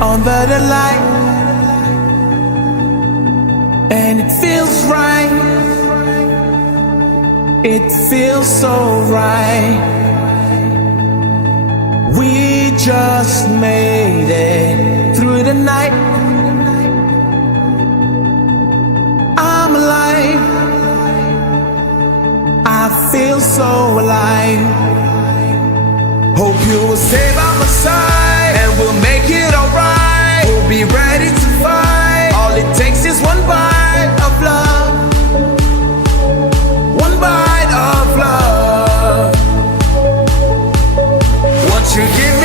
under the light, and it feels right. It feels so right. We just made it through the night. I'm alive. I feel so alive. Hope you will stay by my side, and we'll make it alright. We'll be ready to fight. All it takes is one bite of love. One bite of love. Won't you give